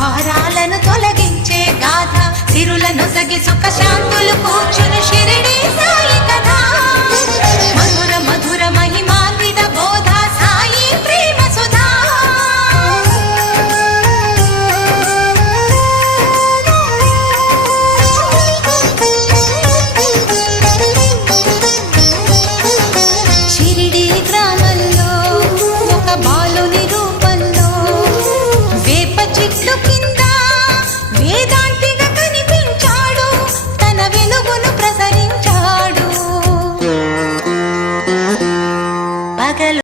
భారాలను తొలగించే గాథ, సిరులను సగి సుఖ శాంతులు కూర్చుని షిరిడి సాయి కథ. మధుర మధుర మహిమాన్విత బోధ సాయి ప్రేమ సుధా. షిరిడి గ్రామంలో ఒక బాలుని రూపంలో వేప చెట్టు కింద వేదాంతిగా కనిపించాడు, తన వెలుగును ప్రసరించాడు. పగలు